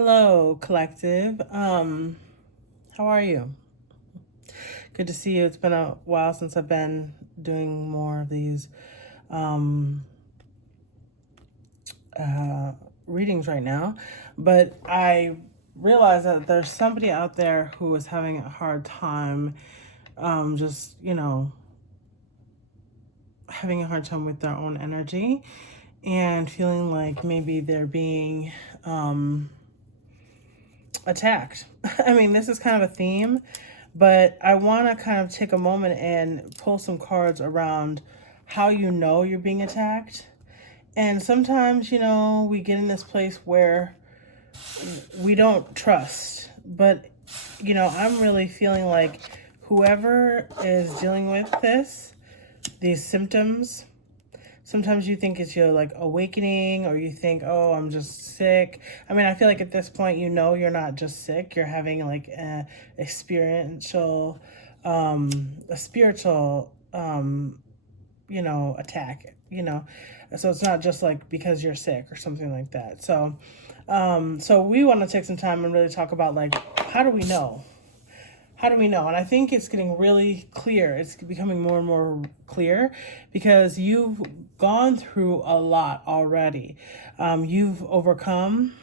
Hello, collective. How are you? Good to see you. It's been a while since I've been doing more of these um, uh, readings right now, but I realize that there's somebody out there who is having a hard time, just having a hard time with their own energy and feeling like maybe they're being attacked. I mean, this is kind of a theme, but I want to kind of take a moment and pull some cards around how you know you're being attacked. And sometimes, we get in this place where we don't trust. But, I'm really feeling like whoever is dealing with these symptoms, sometimes you think it's your like awakening, or you think, oh, I'm just sick. I mean, I feel like at this point, you're not just sick. You're having like a spiritual, attack, So it's not just like because you're sick or something like that. So we want to take some time and really talk about like, how do we know? How do we know? And I think it's getting really clear. It's becoming more and more clear because you've gone through a lot already. You've overcome,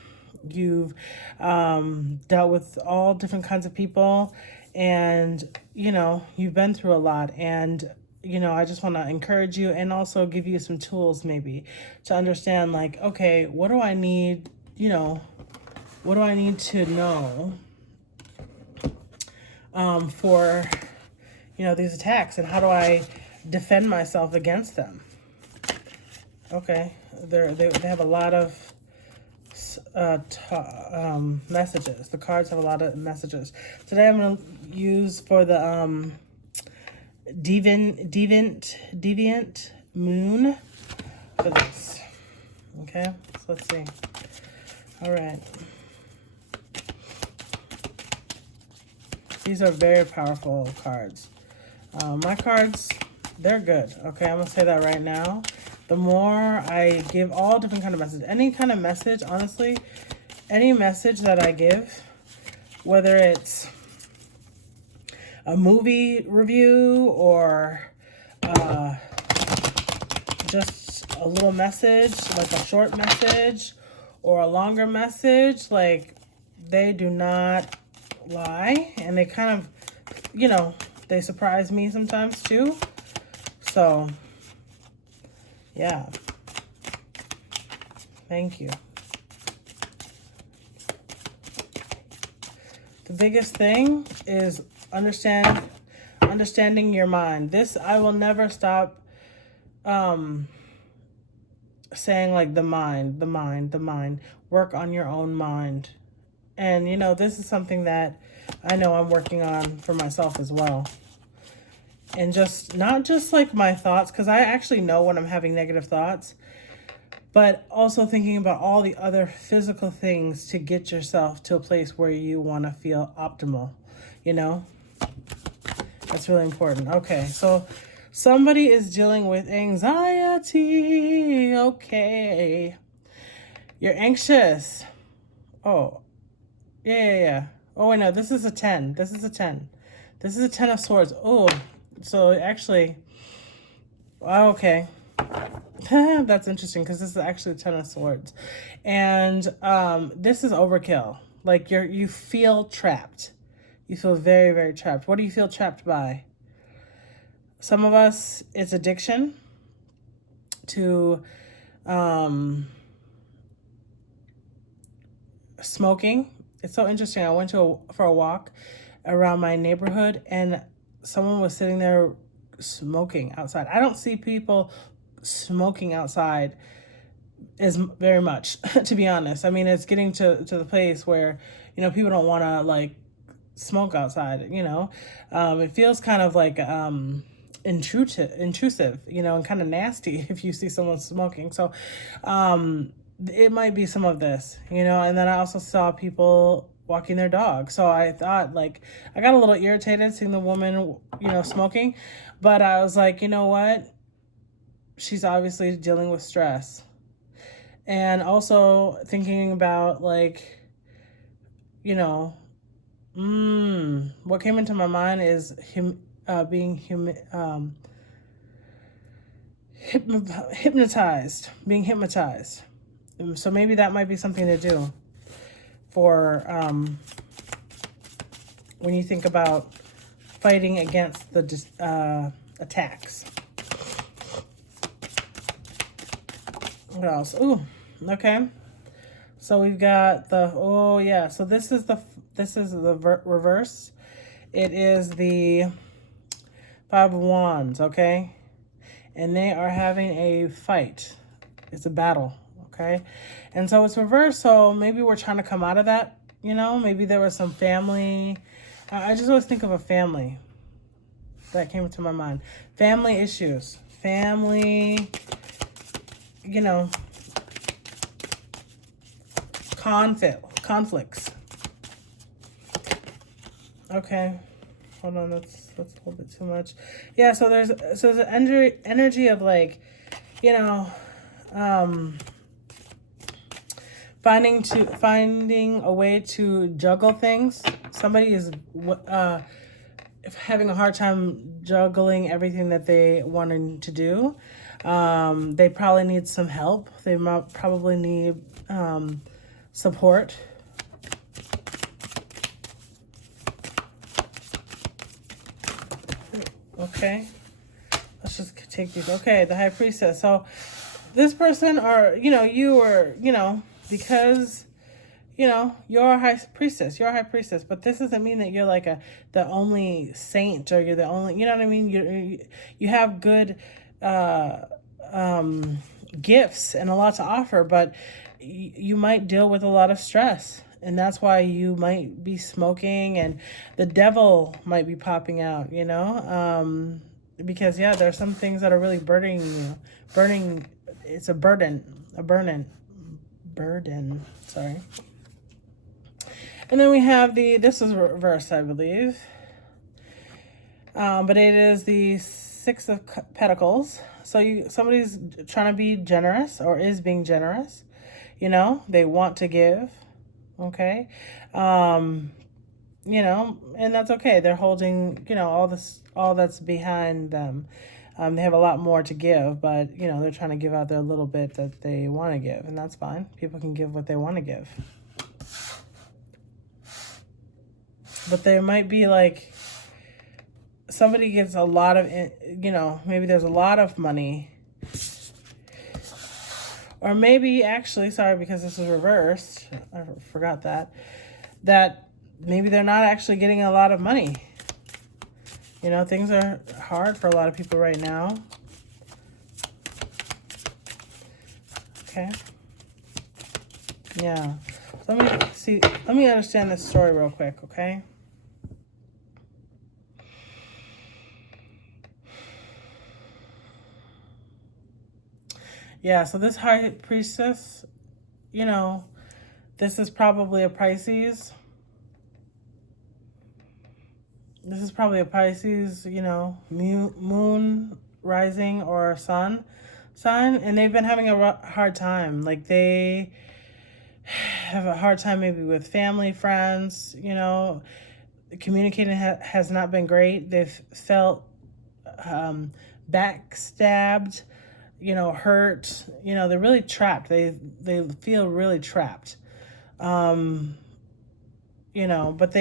you've dealt with all different kinds of people, and, you've been through a lot. And, I just want to encourage you and also give you some tools maybe to understand like, okay, what do I need, what do I need to know for these attacks, and how do I defend myself against them? Okay, they have a lot of messages. The cards have a lot of messages. Today I'm going to use for the deviant moon for this. Okay, so let's see. All right. These are very powerful cards. My cards, they're good. Okay, I'm going to say that right now. The more I give all different kind of messages, any kind of message, honestly, any message that I give, whether it's a movie review or just a little message, like a short message or a longer message, like they do not lie, and they kind of, they surprise me sometimes too. So, yeah. Thank you. The biggest thing is understanding your mind. This, I will never stop saying like the mind. Work on your own mind. And, this is something that I know I'm working on for myself as well. And just not just like my thoughts, because I actually know when I'm having negative thoughts, but also thinking about all the other physical things to get yourself to a place where you want to feel optimal, That's really important. Okay, so somebody is dealing with anxiety. Okay. You're anxious. Oh, yeah. Oh, wait, no, this is a 10. This is a 10. This is a 10 of swords. Oh, so actually, okay. That's interesting because this is actually a 10 of swords. And this is overkill. Like you feel trapped. You feel very, very trapped. What do you feel trapped by? Some of us, it's addiction to smoking. It's so interesting. I went for a walk around my neighborhood, and someone was sitting there smoking outside. I don't see people smoking outside as very much, to be honest. I mean, it's getting to the place where, people don't want to like smoke outside, It feels kind of like intrusive, and kind of nasty if you see someone smoking. So it might be some of this, and then I also saw people walking their dog. So I thought, like, I got a little irritated seeing the woman, smoking, but I was like, you know what? She's obviously dealing with stress. And also thinking about, like, you know, what came into my mind is hypnotized, being hypnotized. So maybe that might be something to do for when you think about fighting against the attacks. What else? Ooh, okay. So we've got the, oh yeah. So this is the reverse. It is the Five of Wands, okay? And they are having a fight. It's a battle, okay? And so it's reversed, so maybe we're trying to come out of that, you know? Maybe there was some family. I just always think of a family. That came to my mind. Family issues. Family, you know, conflicts. Okay. Hold on, that's a little bit too much. Yeah, so there's an energy of like, you know, finding a way to juggle things. Somebody is having a hard time juggling everything that they wanted to do. They probably need some help. They might probably need support. Okay, let's just take these. Okay, the High Priestess. So this person, or, you know, you, or, you know, because, you know, you're a high priestess, but this doesn't mean that you're like the only saint, or you're the only, you know what I mean? You have good gifts and a lot to offer, but you might deal with a lot of stress. And that's why you might be smoking, and the devil might be popping out, you know? Because, yeah, there are some things that are really burdening you. It's a burden, sorry. And then we have this is reversed, I believe. But it is the Six of Pentacles. So somebody's trying to be generous, or is being generous. You know, they want to give. Okay. You know, and that's okay. They're holding, you know, all that's behind them. They have a lot more to give, but, you know, they're trying to give out their little bit that they want to give, and that's fine. People can give what they want to give. But there might be like, somebody gets a lot of, you know, maybe there's a lot of money. Or maybe, actually, sorry, because this is reversed. I forgot that maybe they're not actually getting a lot of money. You know, things are hard for a lot of people right now. Okay. Yeah. So let me understand this story real quick, okay? Yeah, so this High Priestess, you know, this is probably a Pisces. This is probably a Pisces, you know, moon, rising, or sun sign. And they've been having a hard time. Like, they have a hard time maybe with family, friends, you know. Communicating has not been great. They've felt backstabbed, you know, hurt. You know, they're really trapped. They feel really trapped. You know, but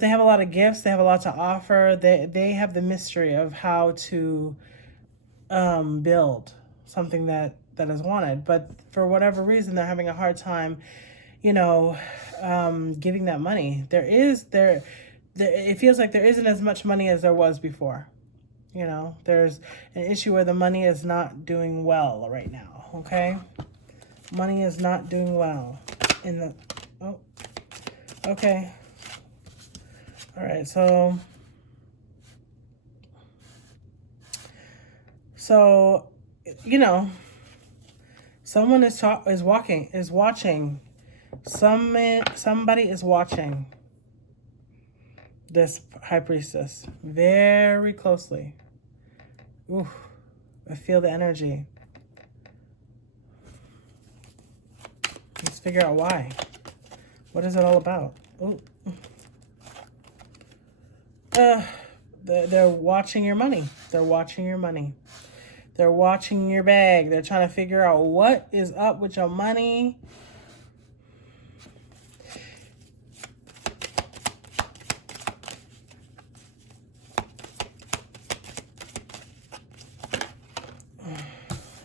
they have a lot of gifts. They have a lot to offer. They have the mystery of how to build something that is wanted. But for whatever reason, they're having a hard time, you know, giving that money. It feels like there isn't as much money as there was before. You know, there's an issue where the money is not doing well right now, okay? Money is not doing well. Okay. All right, so you know, someone is watching. Somebody is watching this High Priestess very closely. Ooh, I feel the energy. Let's figure out why. What is it all about? Oh, they're watching your money. They're watching your money. They're watching your bag. They're trying to figure out what is up with your money.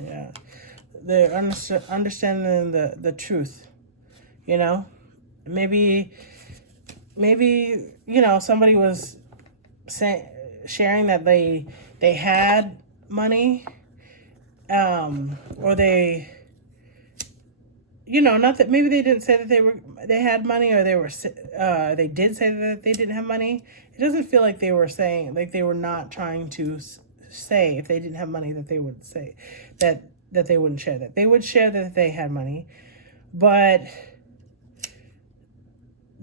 Yeah. They're understanding the truth, you know? Maybe, you know, somebody was sharing that they had money, or they, you know, not that maybe they didn't say that they had money, or they did say that they didn't have money. It doesn't feel like they were saying, like they were not trying to say if they didn't have money that they would say that they wouldn't share that. They would share that they had money, but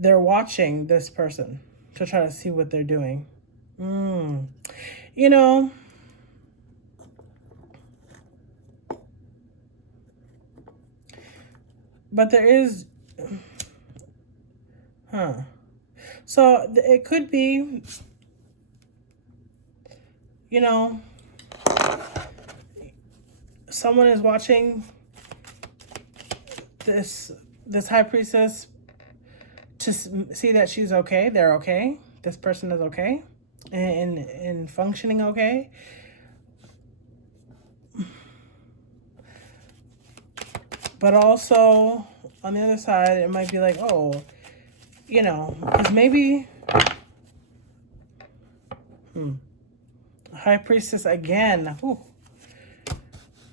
they're watching this person to try to see what they're doing. You know, but there is, so it could be, you know, someone is watching this high priestess to see that she's okay. They're okay. This person is okay and functioning okay. But also on the other side, it might be like, oh, you know, because maybe high priestess again. Ooh.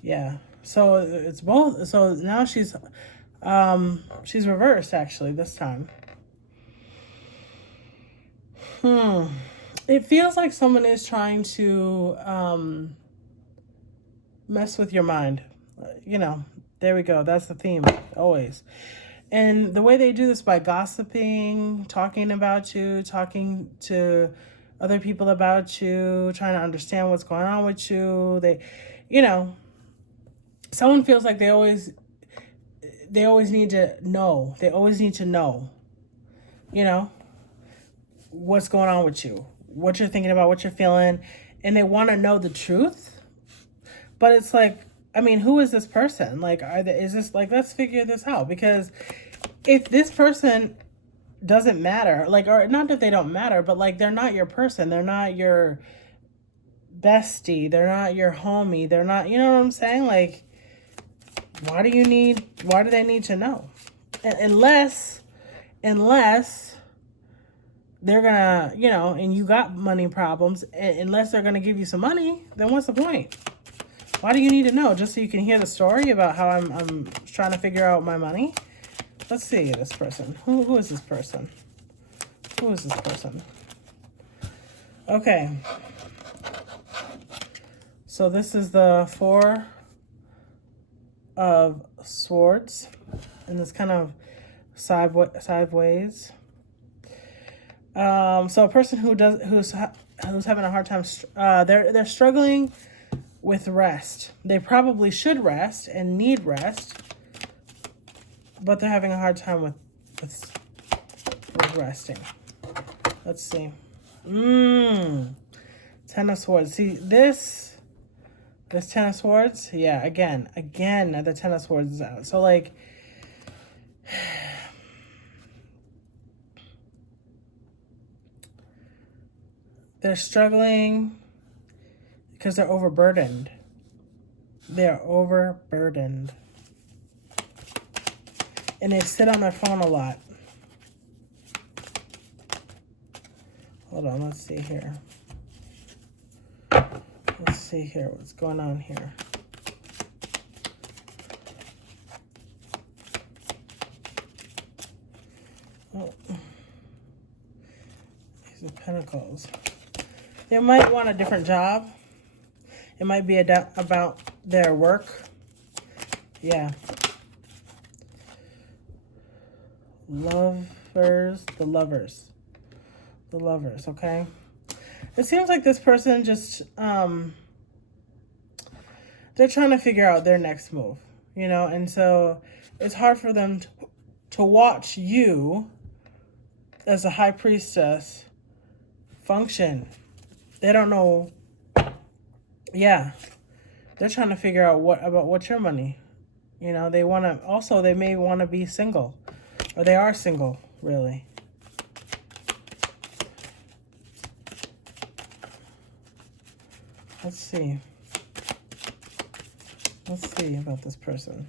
Yeah. So it's both. So now she's reversed actually this time. It feels like someone is trying to mess with your mind. You know, there we go. That's the theme always. And the way they do this by gossiping, talking about you, talking to other people about you, trying to understand what's going on with you. They, you know, someone feels like they always need to know. They always need to know, you know, what's going on with you, what you're thinking about, what you're feeling, and they want to know the truth. But it's like, I mean, who is this person? Like, is this like, let's figure this out, because if this person doesn't matter, like, or not that they don't matter, but like they're not your person, they're not your bestie, they're not your homie, they're not, you know what I'm saying? Like, why do they need to know? Unless they're gonna, you know, and you got money problems, unless they're gonna give you some money, then what's the point? Why do you need to know? Just so you can hear the story about how I'm trying to figure out my money? Let's see this person. Who is this person? Who is this person? Okay. So this is the Four of Swords, and this kind of sideways. So a person who's having a hard time. They're struggling with rest. They probably should rest and need rest, but they're having a hard time with resting. Let's see. Ten of Swords. See this Ten of Swords. Yeah, again, the Ten of Swords is out. So like, they're struggling because they're overburdened. They're overburdened. And they sit on their phone a lot. Hold on, let's see here. Let's see here what's going on here. Oh. These are Pentacles. They might want a different job. It might be about their work. Yeah. Lovers, the lovers, okay? It seems like this person just, they're trying to figure out their next move, you know? And so it's hard for them to watch you as a high priestess function. They don't know. Yeah. They're trying to figure out what's your money. You know, they want to, also, they may want to be single. Or they are single, really. Let's see. Let's see about this person.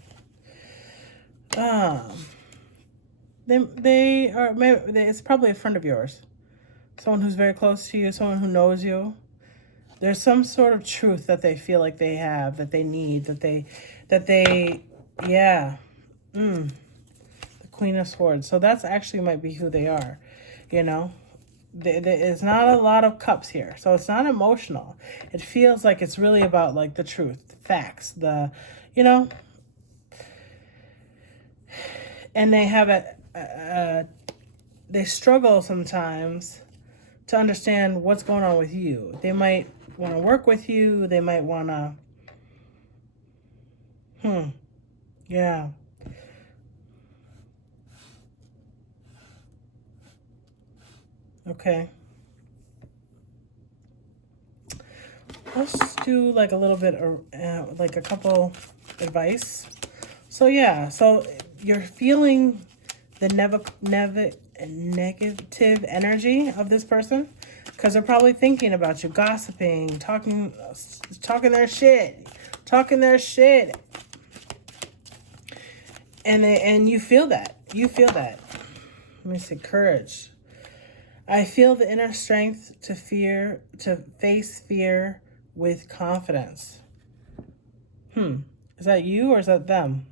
They are, maybe it's probably a friend of yours. Someone who's very close to you, someone who knows you. There's some sort of truth that they feel like they have, that they need, yeah. The Queen of Swords. So that's actually might be who they are, you know. It's not a lot of cups here. So it's not emotional. It feels like it's really about like the truth, facts, you know. And they have they struggle sometimes to understand what's going on with you. They might want to work with you. They might want to, yeah. Okay. Let's do like a little bit, like a couple advice. So yeah, so you're feeling the negative energy of this person because they're probably thinking about you, gossiping, talking their shit, and you feel that. Let me see, courage. I feel the inner strength to face fear with confidence. Is that you or is that them?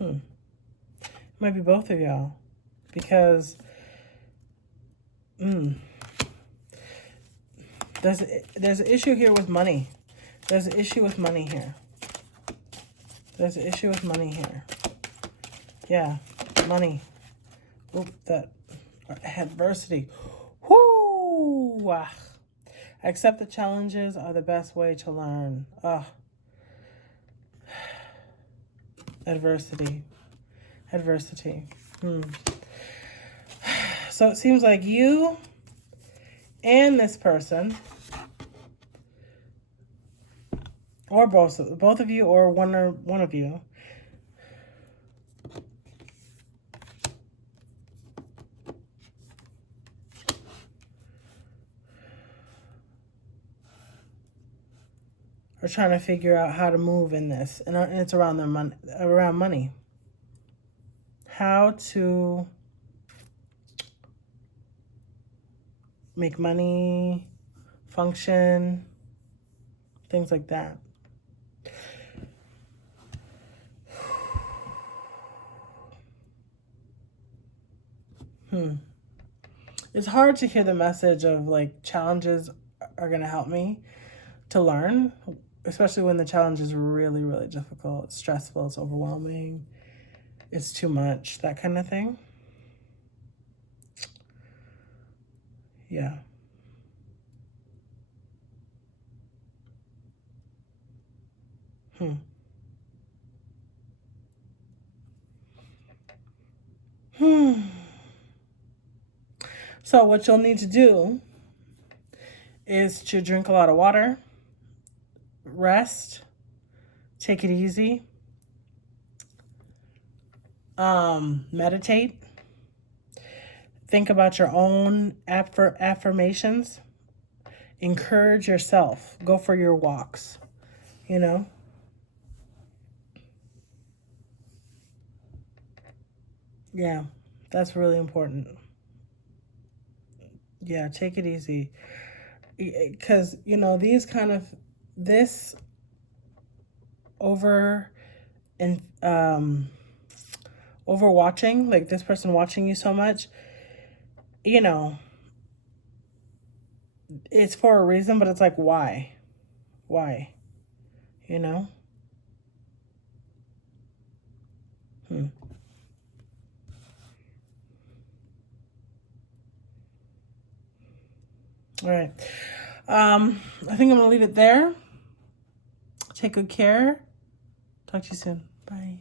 It might be both of y'all. Because there's an issue here with money. There's an issue with money here. Yeah, money. Oop, that adversity. Whoo! Accept the challenges are the best way to learn. Adversity. So it seems like you and this person, or both of you, or one of you, are trying to figure out how to move in this, and it's around money. How to make money, function, things like that. It's hard to hear the message of like challenges are going to help me to learn, especially when the challenge is really, really difficult, it's stressful, it's overwhelming, it's too much, that kind of thing. Yeah. So what you'll need to do is to drink a lot of water, rest, take it easy, meditate, think about your own affirmations, encourage yourself, go for your walks, you know. Yeah, that's really important. Yeah, take it easy. Because, you know, this overwatching, like this person watching you so much, you know, it's for a reason, but it's like, why? You know? All right. I think I'm going to leave it there. Take good care. Talk to you soon. Bye.